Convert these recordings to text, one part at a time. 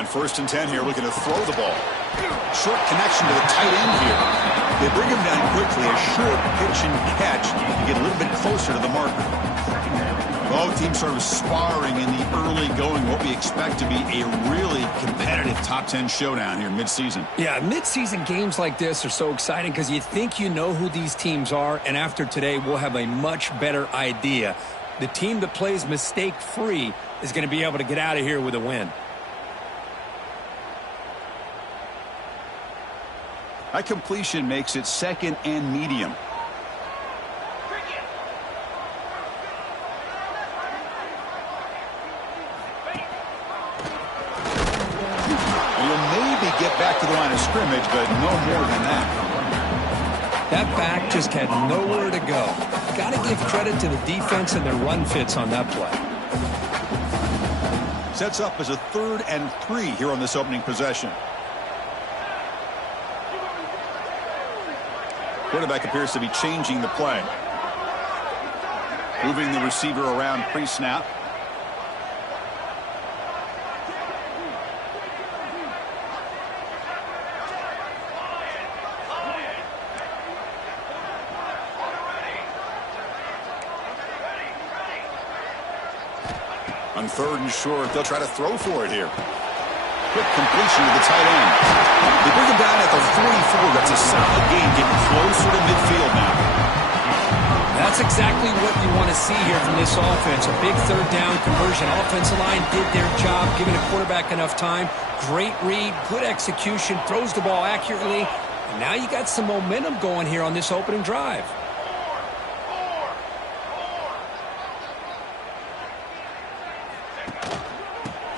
On 1st and 10 here, looking to throw the ball. Short connection to the tight end here. They bring him down quickly. A short pitch and catch to get a little bit closer to the marker. Both teams sort of sparring in the early going. What we expect to be a really competitive top 10 showdown here mid-season. Yeah, mid-season games like this are so exciting because you think you know who these teams are, and after today we'll have a much better idea. The team that plays mistake-free is going to be able to get out of here with a win. That completion makes it 2nd and medium. He'll maybe get back to the line of scrimmage, but no more than that. That back just had nowhere to go. Got to give credit to the defense and their run fits on that play. Sets up as a 3rd and 3 here on this opening possession. Quarterback appears to be changing the play. Moving the receiver around pre-snap. On 3rd and short, they'll try to throw for it here. Quick completion to the tight end. They bring him down at the 44. That's a solid gain, getting closer to midfield now. That's exactly what you want to see here from this offense. A big 3rd down conversion. Offensive line did their job, giving the quarterback enough time. Great read, good execution, throws the ball accurately. And now you got some momentum going here on this opening drive.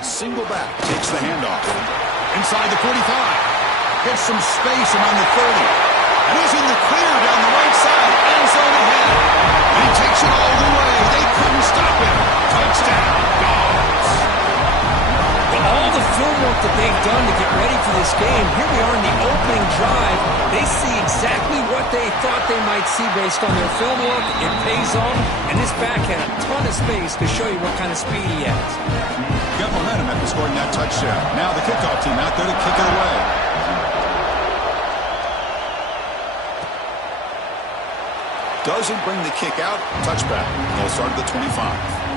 Single back, takes the handoff. Inside the 45. Gets some space around the 30. And he's in the clear down the right side. End zone ahead. And he takes it all the way. They couldn't stop him. Touchdown, Dogs. Well, all the film work that they've done to get ready for this game, here we are in the opening drive. They see exactly what they thought they might see based on their film work. It pays off. And this back had a ton of space to show you what kind of speed he has. Got momentum after scoring that touchdown. Now the kickoff team out there to kick it away. Doesn't bring the kick out. Touchback. They'll start at the 25.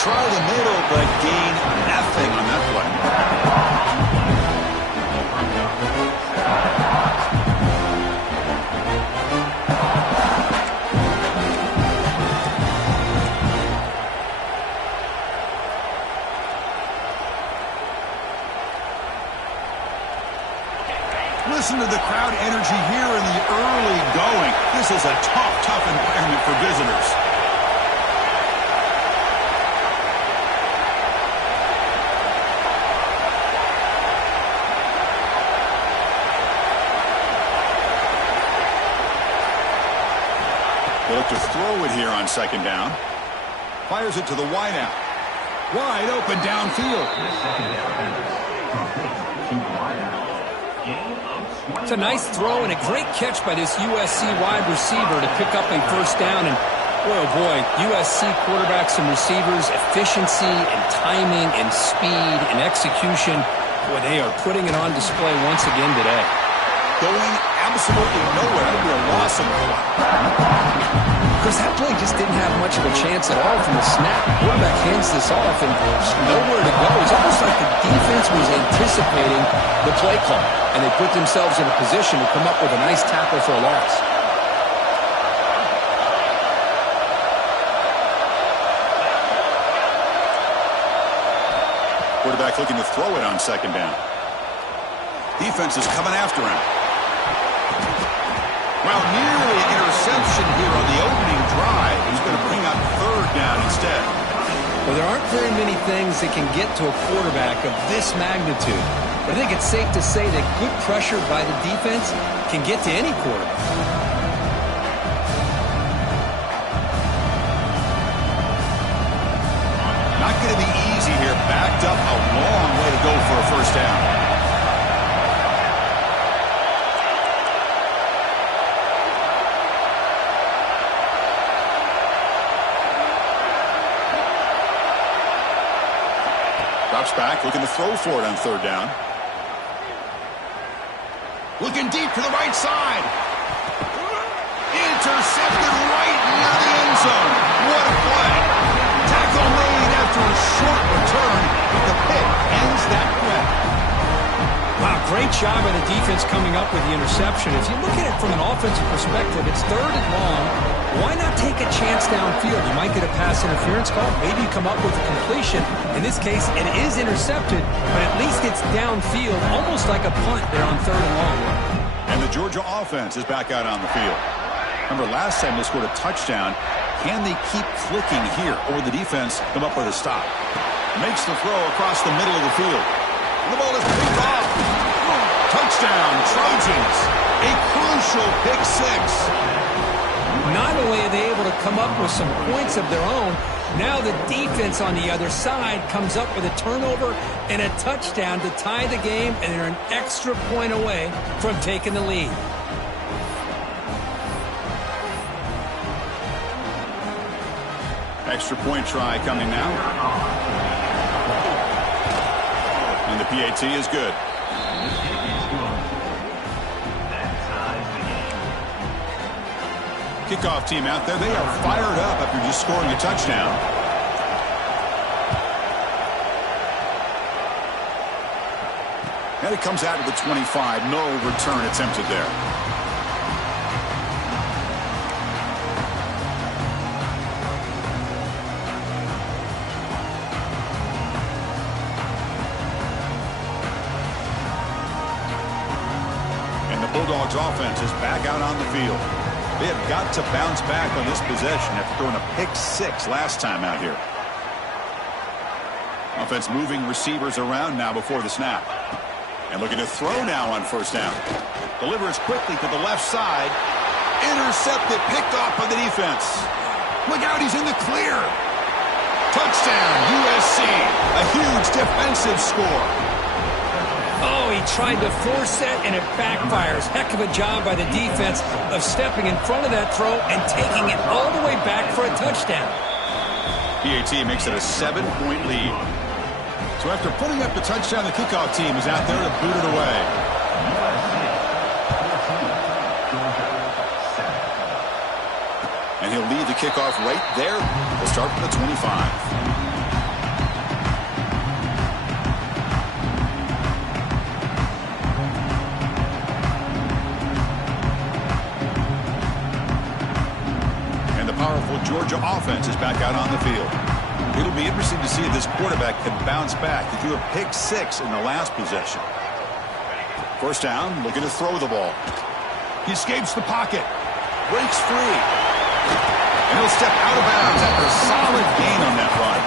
Try the middle, but gain nothing on that play. Listen to the crowd energy here in the early going. This is a tough environment for visitors. They look to throw it here on 2nd down. Fires it to the wideout. Wide open downfield. It's a nice throw and a great catch by this USC wide receiver to pick up a 1st down. And boy, oh boy, USC quarterbacks and receivers, efficiency and timing and speed and execution. Boy, they are putting it on display once again today. Going absolutely nowhere. That'll be a loss of because that play just didn't have much of a chance at all from the snap. The quarterback hands this off and just nowhere to go. It's almost like the defense was anticipating the play call, and they put themselves in a position to come up with a nice tackle for a loss. Quarterback looking to throw it on 2nd down. Defense is coming after him. Well, nearly interception here on the opening drive. He's going to bring up 3rd down instead. Well, there aren't very many things that can get to a quarterback of this magnitude. But I think it's safe to say that good pressure by the defense can get to any quarterback. Not going to be easy here. Backed up a long way to go for a first down. Drops back, looking to throw for it on third down. Looking deep to the right side. Intercepted right near the end zone. What a play. Tackle made after a short return, but the pick ends that play. Wow, great job by the defense coming up with the interception. If you look at it from an offensive perspective, it's third and long. Why not take a chance downfield? You might get a pass interference call. Maybe you come up with a completion. In this case, it is intercepted, but at least it's downfield, almost like a punt there on third and long. And the Georgia offense is back out on the field. Remember, last time they scored a touchdown. Can they keep clicking here, or the defense come up with a stop? Makes the throw across the middle of the field. The ball is picked off. Touchdown, Trojans. A crucial pick six. Not only are they able to come up with some points of their own, now the defense on the other side comes up with a turnover and a touchdown to tie the game, and they're an extra point away from taking the lead. Extra point try coming now. And the PAT is good. Kickoff team out there. They are fired up after just scoring a touchdown. And it comes out to the 25. No return attempted there. And the Bulldogs offense is back out on the field. They have got to bounce back on this possession after throwing a pick six last time out here. Offense moving receivers around now before the snap. And looking to throw now on first down. Delivers quickly to the left side. Intercepted, picked off by the defense. Look out, he's in the clear. Touchdown, USC. A huge defensive score. Oh, he tried to force it, and it backfires. Heck of a job by the defense of stepping in front of that throw and taking it all the way back for a touchdown. PAT makes it a 7-point lead. So after putting up the touchdown, the kickoff team is out there to boot it away. And he'll lead the kickoff right there. We'll start from the 25. Powerful Georgia offense is back out on the field. It'll be interesting to see if this quarterback can bounce back. He threw a pick six in the last possession. First down, looking to throw the ball. He escapes the pocket, breaks free, and he'll step out of bounds after a solid gain on that run.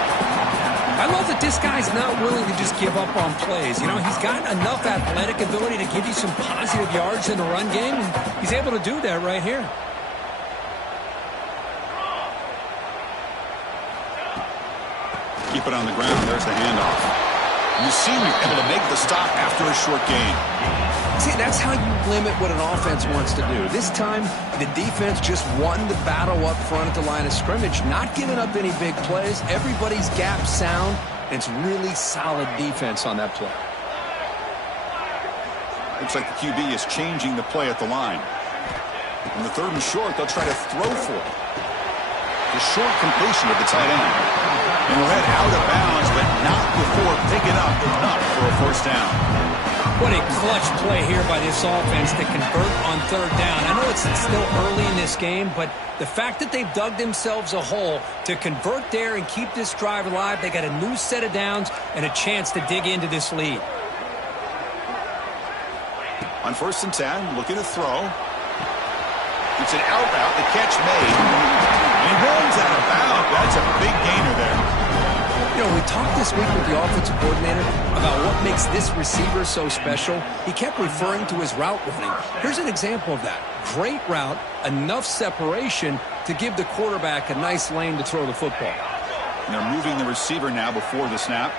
I love that this guy's not willing to just give up on plays. You know, he's got enough athletic ability to give you some positive yards in the run game, and he's able to do that right here. Keep it on the ground. There's the handoff. And the senior able to make the stop after a short gain. See, that's how you limit what an offense wants to do. This time, the defense just won the battle up front at the line of scrimmage, not giving up any big plays. Everybody's gap sound. It's really solid defense on that play. Looks like the QB is changing the play at the line. On the third and short, they'll try to throw for it. The short completion of the tight end. And he'll head out of bounds, but not before picking up enough for a first down. What a clutch play here by this offense to convert on third down. I know it's still early in this game, but the fact that they've dug themselves a hole to convert there and keep this drive alive, they got a new set of downs and a chance to dig into this lead. On 1st and 10, looking to throw. It's an out route, the catch made. And he runs out of bounds. That's a big gainer there. You know, with talked this week with the offensive coordinator about what makes this receiver so special. He kept referring to his route running. Here's an example of that. Great route, enough separation to give the quarterback a nice lane to throw the football. And they're moving the receiver now before the snap.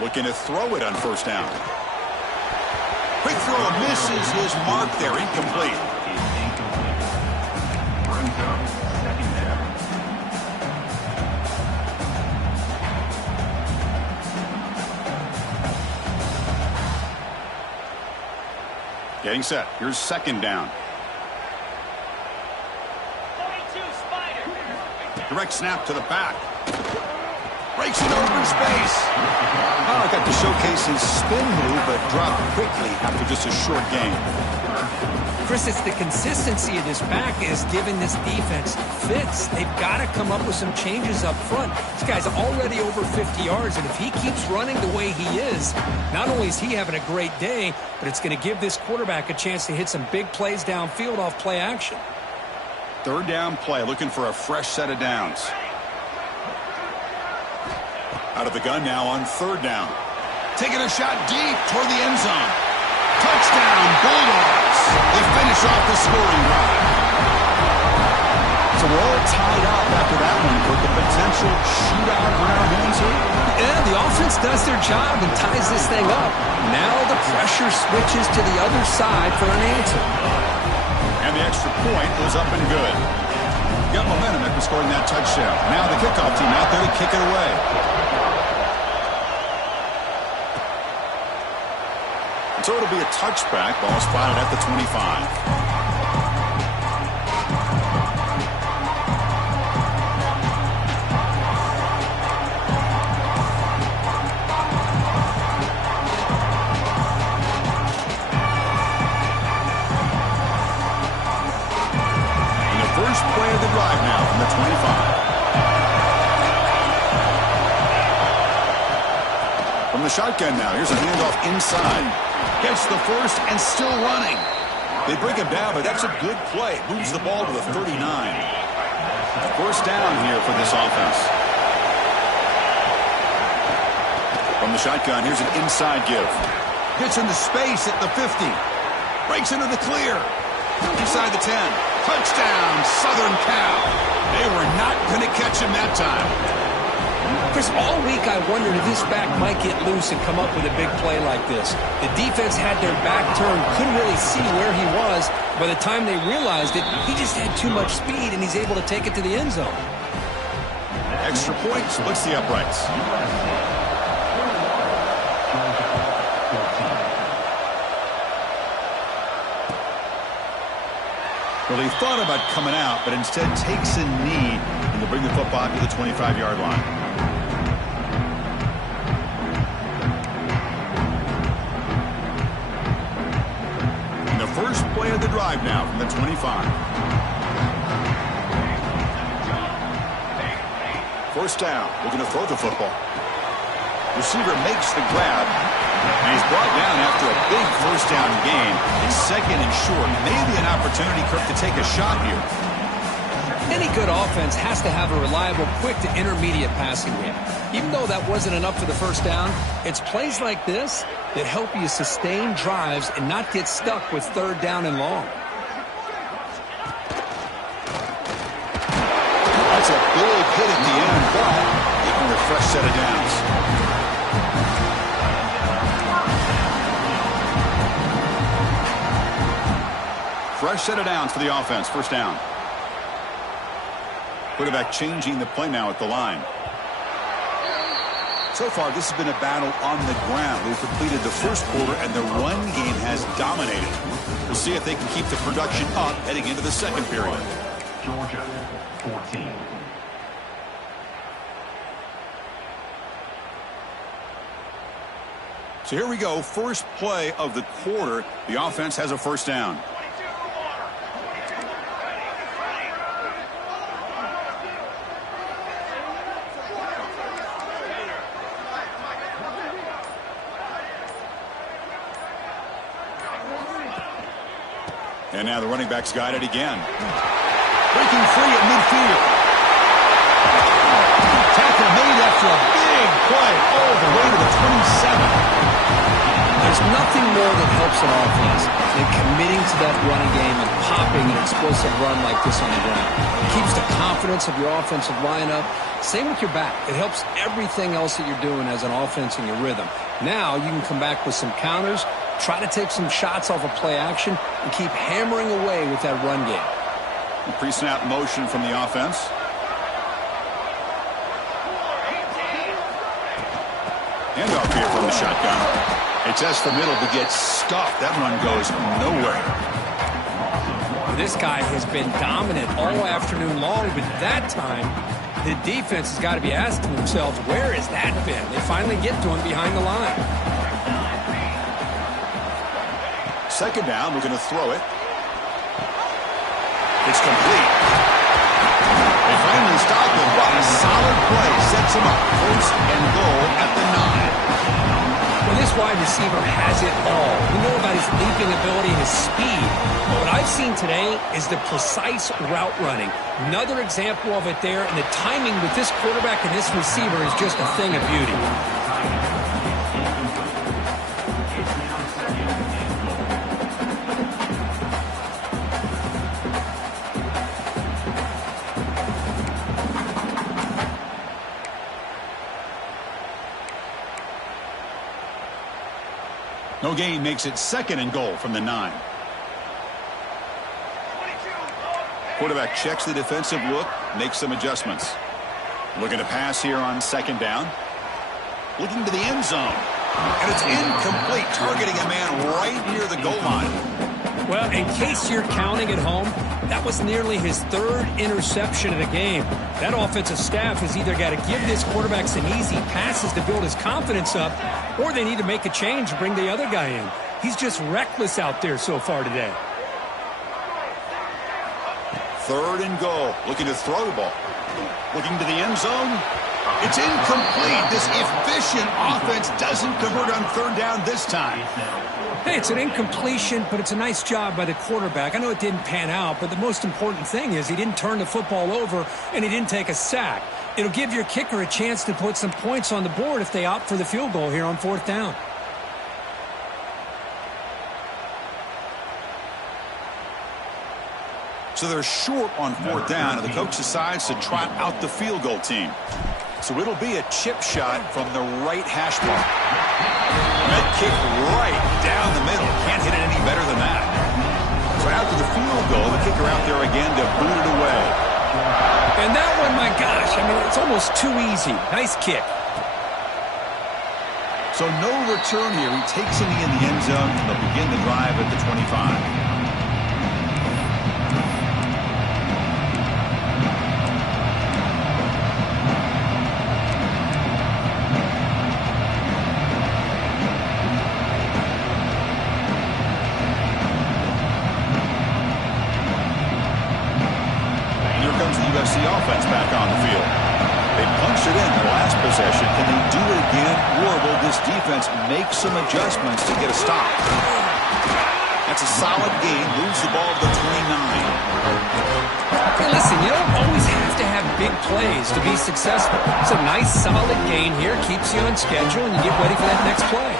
Looking to throw it on first down. Quick throw misses his mark there, incomplete. Getting set. Here's second down. Direct snap to the back. Breaks it over space. Oh, got to showcase his spin move, but dropped quickly after just a short gain. Chris, it's the consistency of this back is giving this defense fits. They've got to come up with some changes up front. This guy's already over 50 yards, and if he keeps running the way he is, not only is he having a great day, but it's going to give this quarterback a chance to hit some big plays downfield off play action. Third down play, looking for a fresh set of downs. Out of the gun now on third down. Taking a shot deep toward the end zone. Touchdown, Bulldogs. They finish off the scoring drive. So we're all tied up after that one with the potential shootout on our hands here. Yeah, the offense does their job and ties this thing up. Now the pressure switches to the other side for an answer. And the extra point was up and good. Got momentum after scoring that touchdown. Now the kickoff team out there to kick it away. So it'll be a touchback. Ball spotted at the 25. First play of the drive now from the 25. From the shotgun now, here's a handoff inside. Gets the first and still running. They bring him down, but that's a good play. Moves the ball to the 39. First down here for this offense. From the shotgun, here's an inside give. Gets into space at the 50. Breaks into the clear. Inside the 10. Touchdown, Southern Cal. They were not going to catch him that time. Chris, all week I wondered if this back might get loose and come up with a big play like this. The defense had their back turned, couldn't really see where he was. By the time they realized it, he just had too much speed, and he's able to take it to the end zone. Extra point splits the uprights. Well, he thought about coming out, but instead takes a knee and to bring the football to the 25-yard line. And the first play of the drive now from the 25. First down. Looking to throw the football. Receiver makes the grab. And he's brought down after a big first down gain. It's second and short. Maybe an opportunity, Kirk, to take a shot here. Any good offense has to have a reliable, quick to intermediate passing game. Even though that wasn't enough for the first down, it's plays like this that help you sustain drives and not get stuck with third down and long. That's a big hit at the end, but getting a fresh set of downs. Fresh set of downs for the offense. First down. Quarterback changing the play now at the line. So far, this has been a battle on the ground. They've completed the first quarter, and the run game has dominated. We'll see if they can keep the production up heading into the second period. Georgia, 14. So here we go. First play of the quarter. The offense has a first down. And now the running back's got it again. Breaking free at midfield. Tackle made after a big play all the way to the 27. There's nothing more that helps an offense than committing to that running game and popping an explosive run like this on the ground. It keeps the confidence of your offensive lineup. Same with your back. It helps everything else that you're doing as an offense in your rhythm. Now you can come back with some counters, try to take some shots off of play action, and keep hammering away with that run game. Pre-snap motion from the offense. Handoff here from the shotgun. It tests the middle but gets stuffed. That run goes nowhere. This guy has been dominant all afternoon long, but that time the defense has got to be asking themselves, where has that been? They finally get to him behind the line. Second down, we're going to throw it. It's complete. They finally stop him, but a solid play sets him up. First and goal at the 9. Well, this wide receiver has it all. We know about his leaping ability, his speed. But what I've seen today is the precise route running. Another example of it there, and the timing with this quarterback and this receiver is just a thing of beauty. No gain makes it second and goal from the 9. Quarterback checks the defensive look, makes some adjustments. Looking to pass here on second down. Looking to the end zone. And it's incomplete, targeting a man right near the goal line. Well, in case you're counting at home, that was nearly his third interception of the game. That offensive staff has either got to give this quarterback some easy passes to build his confidence up, or they need to make a change and bring the other guy in. He's just reckless out there so far today. Third and goal. Looking to throw the ball. Looking to the end zone. It's incomplete. This efficient offense doesn't convert on third down this time. Hey, it's an incompletion, but it's a nice job by the quarterback. I know it didn't pan out, but the most important thing is he didn't turn the football over and he didn't take a sack. It'll give your kicker a chance to put some points on the board if they opt for the field goal here on fourth down. So they're short on fourth down, and the coach decides to trot out the field goal team. So it'll be a chip shot from the right hash mark. That kick right down the middle. Can't hit it any better than that. So after the field goal, the kicker out there again to boot it away. And that one, my gosh, I mean, it's almost too easy. Nice kick. So no return here. He takes it in the end zone, and they'll begin the drive at the 25. Offense back on the field. They punched it in the last possession. Can they do it again, or will this defense make some adjustments to get a stop? That's a solid gain. Moves the ball to the 29. Hey, listen, you don't always have to have big plays to be successful. It's a nice, solid gain here. Keeps you on schedule, and you get ready for that next play.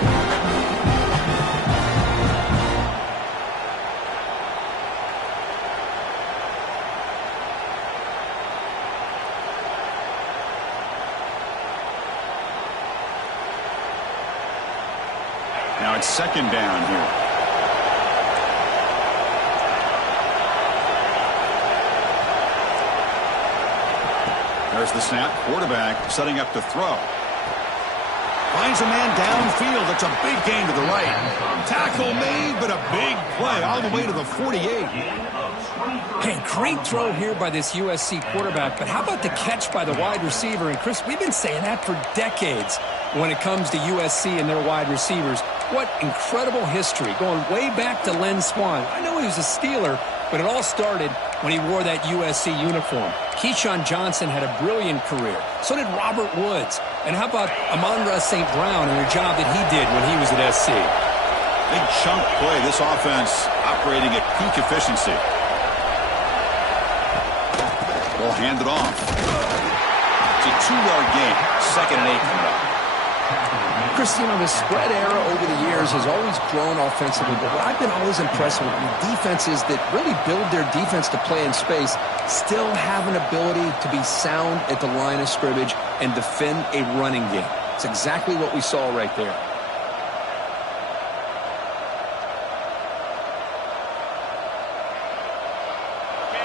Now it's second down here. There's the snap. Quarterback setting up to throw. Finds a man downfield. It's a big gain to the right. Tackle made, but a big play all the way to the 48. Hey, great throw here by this USC quarterback, but how about the catch by the wide receiver? And Chris, we've been saying that for decades when it comes to USC and their wide receivers. What incredible history, going way back to Len Swan. I know he was a Steeler, but it all started when he wore that USC uniform. Keyshawn Johnson had a brilliant career. So did Robert Woods. And how about Amon-Ra St. Brown and the job that he did when he was at SC? Big chunk play. This offense operating at peak efficiency. They'll hand it off. It's a 2-yard gain. 2nd and 8 coming up. Chris, the spread era over the years has always grown offensively, but what I've been always impressed with defenses that really build their defense to play in space still have an ability to be sound at the line of scrimmage and defend a running game. It's exactly what we saw right there.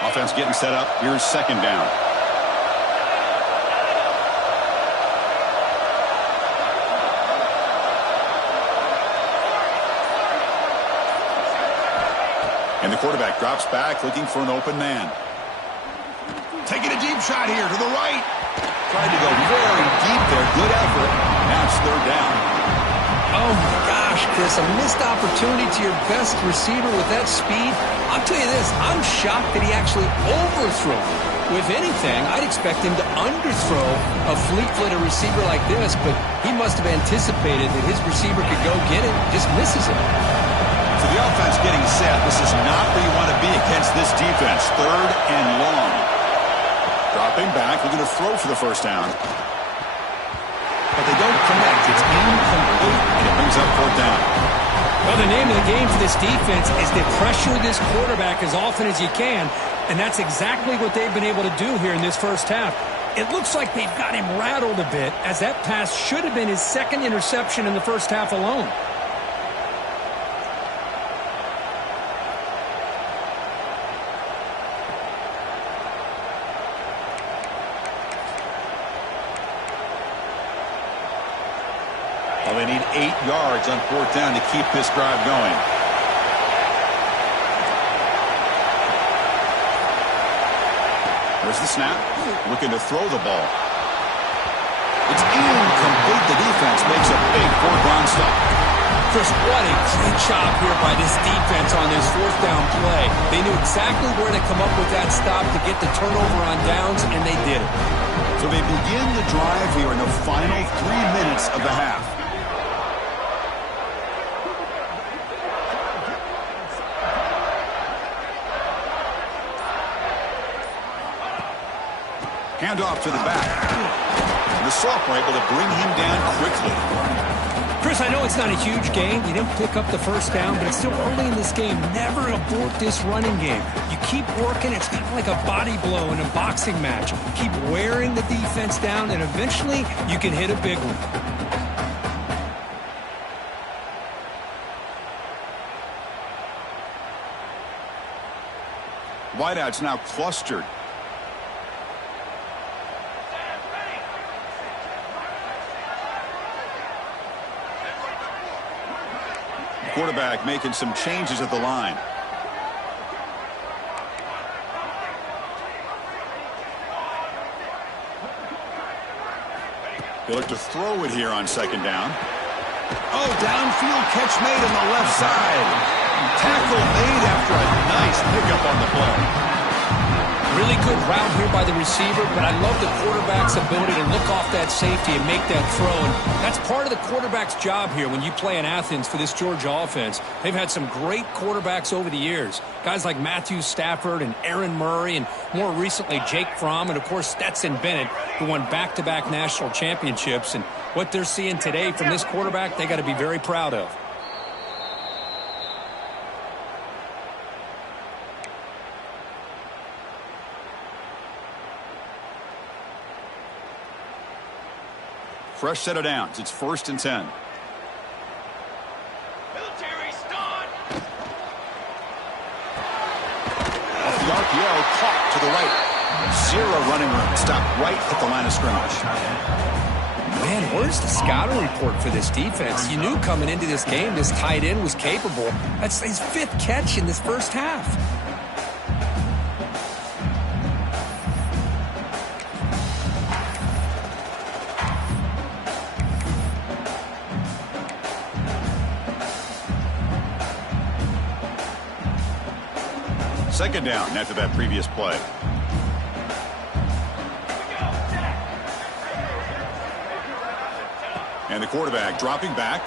Offense getting set up. Here's 2nd down. And the quarterback drops back, looking for an open man. Taking a deep shot here to the right. Tried to go very deep there. Good effort. Now it's 3rd down. Oh, my gosh, Chris, a missed opportunity to your best receiver with that speed. I'll tell you this, I'm shocked that he actually overthrew. If anything, I'd expect him to underthrow a fleet-footed receiver like this, but he must have anticipated that his receiver could go get it, just misses it. So the offense getting set. This is not where you want to be against this defense. 3rd and long. Dropping back, looking to throw for the 1st down. But they don't connect. It's incomplete, and it brings up 4th down. Well, the name of the game for this defense is to pressure this quarterback as often as you can, and that's exactly what they've been able to do here in this 1st half. It looks like they've got him rattled a bit, as that pass should have been his 2nd interception in the 1st half alone. Well, they need 8 yards on 4th down to keep this drive going. There's the snap. Looking to throw the ball. It's incomplete. The defense makes a big 4th down stop. Chris, what a great job here by this defense on this 4th down play. They knew exactly where to come up with that stop to get the turnover on downs, and they did it. So they begin the drive here in the final 3 minutes of the half. Handoff to the back. And the sophomore able to bring him down quickly. Chris, I know it's not a huge gain. You didn't pick up the 1st down, but it's still early in this game. Never abort this running game. You keep working. It's kind of like a body blow in a boxing match. Keep wearing the defense down, and eventually you can hit a big one. Wideouts now clustered. Quarterback making some changes at the line. They look to throw it here on 2nd down. Oh, downfield catch made on the left side. Tackle made after a nice pickup on the play. Really good route here by the receiver, but I love the quarterback's ability to look off that safety and make that throw. And that's part of the quarterback's job here when you play in Athens for this Georgia offense. They've had some great quarterbacks over the years. Guys like Matthew Stafford and Aaron Murray, and more recently Jake Fromm, and of course Stetson Bennett, who won back-to-back national championships. And what they're seeing today from this quarterback, they got to be very proud of. Fresh set of downs. It's 1st and 10. Military start. Off the RPO, caught to the right. 0 running room. Stopped right at the line of scrimmage. Man, where's the scouting report for this defense? You knew coming into this game this tight end was capable. That's his 5th catch in this 1st half. Second down after that previous play. And the quarterback dropping back.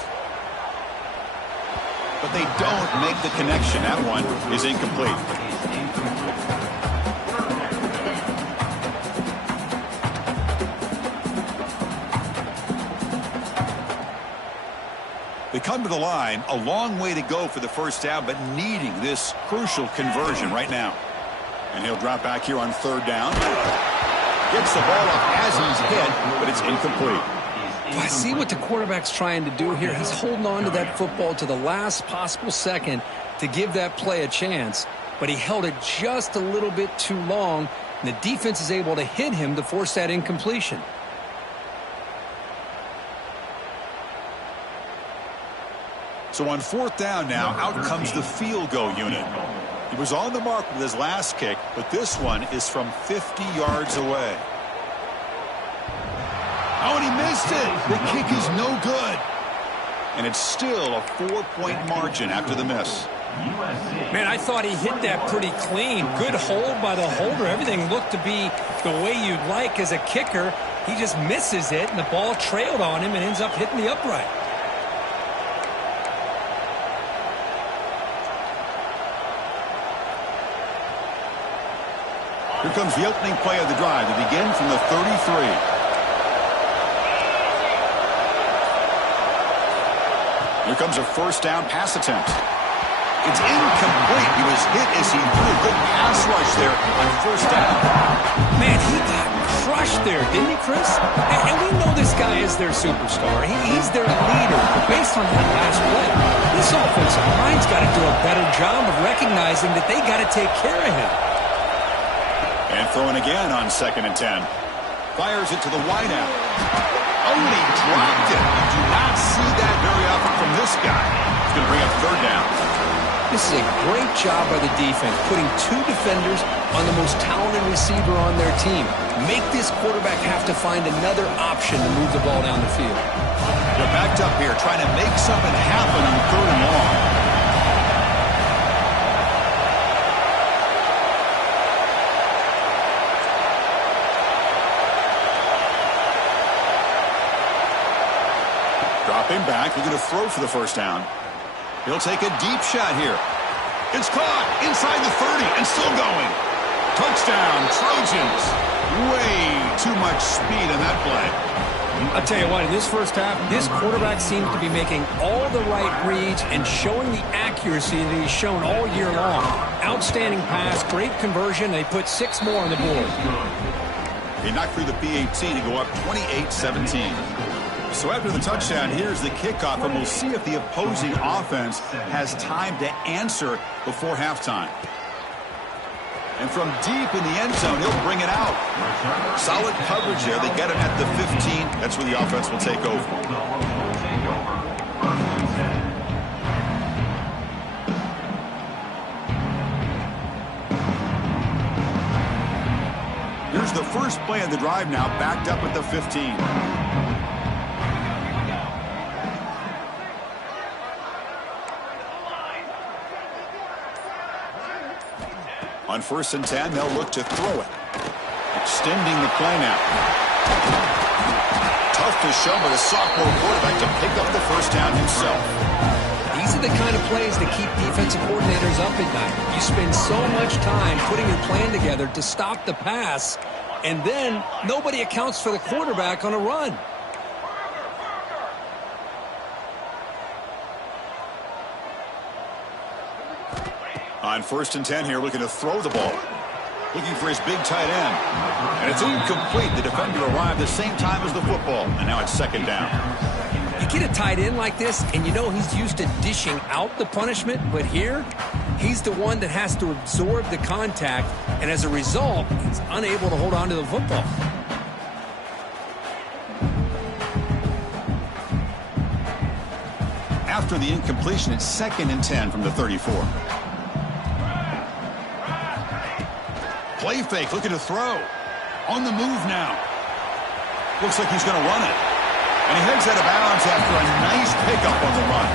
But they don't make the connection. That one is incomplete. They come to the line, a long way to go for the first down, but needing this crucial conversion right now. And he'll drop back here on third down. Gets the ball up as he's hit, but it's incomplete. I see what the quarterback's trying to do here. He's holding on to that football to the last possible second to give that play a chance, but he held it just a little bit too long, and the defense is able to hit him to force that incompletion. So on fourth down now, out comes the field goal unit. He was on the mark with his last kick, but this one is from 50 yards away. Oh, and he missed it. The kick is no good. And it's still a 4-point margin after the miss. Man, I thought he hit that pretty clean. Good hold by the holder. Everything looked to be the way you'd like as a kicker. He just misses it, and the ball trailed on him and ends up hitting the upright. Here comes the opening play of the drive. They begin from the 33. Here comes a first down pass attempt. It's incomplete. He was hit as he threw a good pass rush there on first down. Man, he got crushed there, didn't he, Chris? And we know this guy is their superstar. He's their leader. But based on that last play, this offensive line's got to do a better job of recognizing that they got to take care of him. And throwing again on 2nd and 10. Fires it to the wideout. Oh, and he dropped it. You do not see that very often from this guy. He's going to bring up third down. This is a great job by the defense, putting two defenders on the most talented receiver on their team. Make this quarterback have to find another option to move the ball down the field. They're backed up here, trying to make something happen on 3rd and long. Dropping back, looking to throw for the first down. He'll take a deep shot here. It's caught inside the 30 and still going. Touchdown, Trojans. Way too much speed in that play. I'll tell you what, in this first half, this quarterback seems to be making all the right reads and showing the accuracy that he's shown all year long. Outstanding pass, great conversion. They put 6 more on the board. He knocked through the PAT to go up 28-17. So after the touchdown, here's the kickoff, and we'll see if the opposing offense has time to answer before halftime. And from deep in the end zone, he'll bring it out. Solid coverage there. They get him at the 15. That's where the offense will take over. Here's the first play of the drive now, backed up at the 15. On 1st and 10, they'll look to throw it. Extending the play now. Tough to show, but a sophomore quarterback to pick up the first down himself. These are the kind of plays that keep defensive coordinators up at night. You spend so much time putting your plan together to stop the pass, and then nobody accounts for the quarterback on a run. On 1st and 10 here, looking to throw the ball. Looking for his big tight end. And it's incomplete. The defender arrived the same time as the football. And now it's 2nd down. You get a tight end like this, and you know he's used to dishing out the punishment, but here, he's the one that has to absorb the contact, and as a result, he's unable to hold on to the football. After the incompletion, it's 2nd and 10 from the 34. Play fake, looking to throw. On the move now. Looks like he's going to run it. And he heads out of bounds after a nice pickup on the run.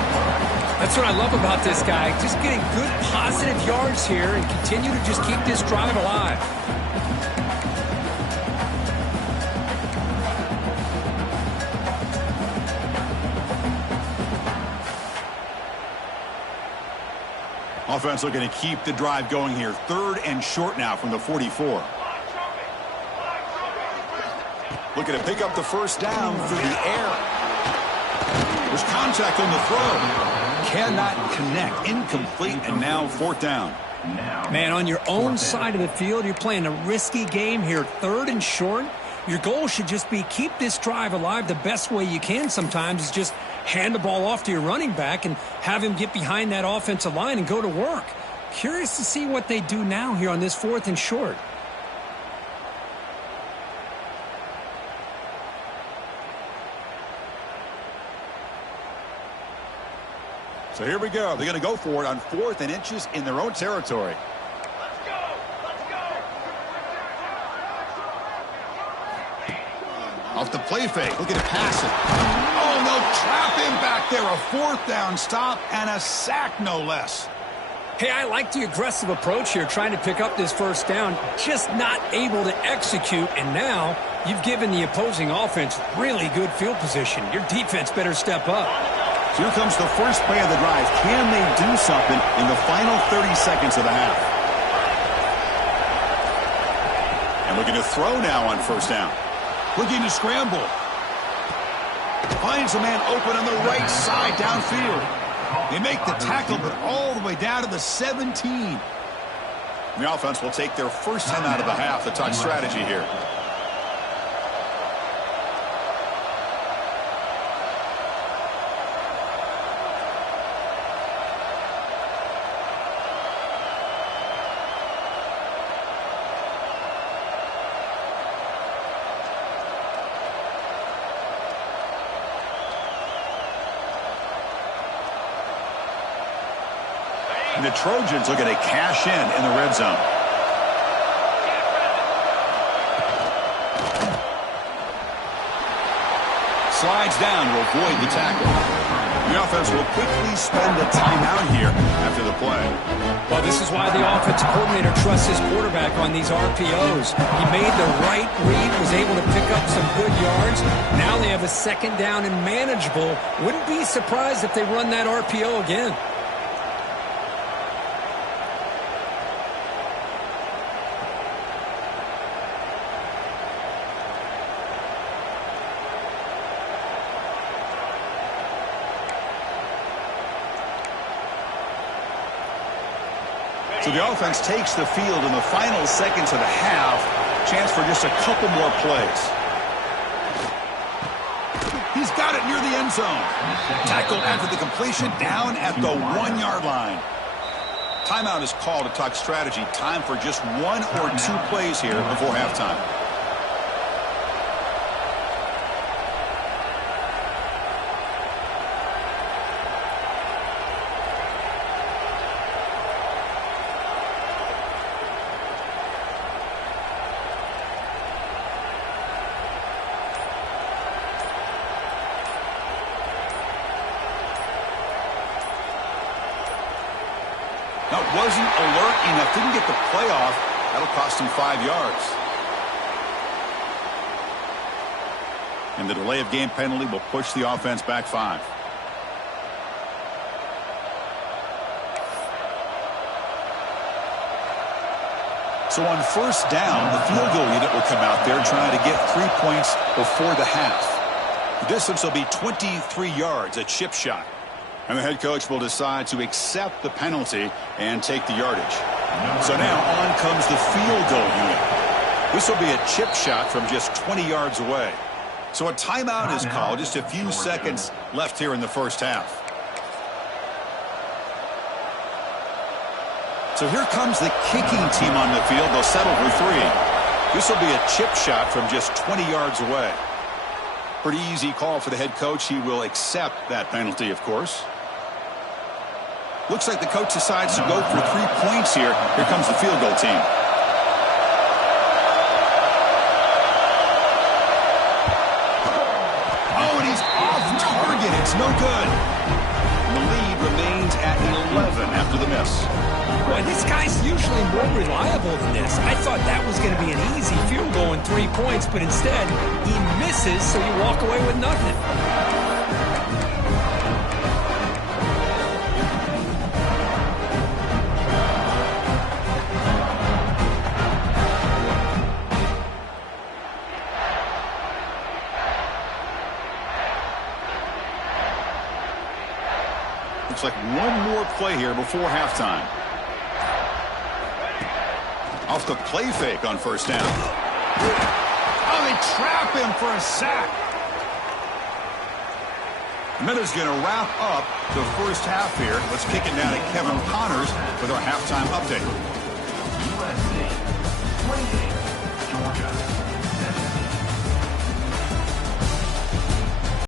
That's what I love about this guy. Just getting good positive yards here and continue to just keep this drive alive. Offense looking to keep the drive going here. 3rd and short now from the 44. Looking to pick up the first down through the air. There's contact on the throw. Cannot connect. Incomplete, and now 4th down. Man, on your own side of the field, you're playing a risky game here. 3rd and short. Your goal should just be keep this drive alive. The best way you can sometimes is just hand the ball off to your running back and have him get behind that offensive line and go to work. Curious to see what they do now here on this 4th and short. So here we go. They're going to go for it on 4th and inches in their own territory. Off the play fake. Look at it pass it. Oh, no. Trap him back there. A 4th down stop and a sack, no less. Hey, I like the aggressive approach here, trying to pick up this 1st down, just not able to execute. And now you've given the opposing offense really good field position. Your defense better step up. Here comes the first play of the drive. Can they do something in the final 30 seconds of the half? And looking to throw now on 1st down. Looking to scramble. Finds a man open on the right side downfield. They make the tackle, but all the way down to the 17. The offense will take their first time out of the half. The touch strategy here. The Trojans looking to cash in the red zone. Slides down to avoid the tackle. The offense will quickly spend a timeout here after the play. Well, this is why the offensive coordinator trusts his quarterback on these RPOs. He made the right read, was able to pick up some good yards. Now they have a 2nd down and manageable. Wouldn't be surprised if they run that RPO again. So the offense takes the field in the final seconds of the half. Chance for just a couple more plays. He's got it near the end zone. Tackled after the completion, down at the 1-yard line. Timeout is called to talk strategy. Time for just 1 or 2 plays here before halftime. Wasn't alert enough, didn't get the play off. That'll cost him 5 yards. And the delay of game penalty will push the offense back 5. So on 1st down, the field goal unit will come out there trying to get 3 points before the half. The distance will be 23 yards, a chip shot. And the head coach will decide to accept the penalty and take the yardage. So now on comes the field goal unit. This will be a chip shot from just 20 yards away. So a timeout is called. Just a few seconds left here in the 1st half. So here comes the kicking team on the field. They'll settle for 3. This will be a chip shot from just 20 yards away. Pretty easy call for the head coach. He will accept that penalty, of course. Looks like the coach decides to go for 3 points here. Here comes the field goal team. Oh, and he's off target. It's no good. The lead remains at 11 after the miss. Boy, this guy's usually more reliable than this. I thought that was going to be an easy field goal and 3 points, but instead he misses, so you walk away with nothing. Looks like one more play here before halftime. Off the play fake on first down. Oh, they trap him for a sack. And that is going to wrap up the first half here. Let's kick it down to Kevin Connors with our halftime update. USC 28, Georgia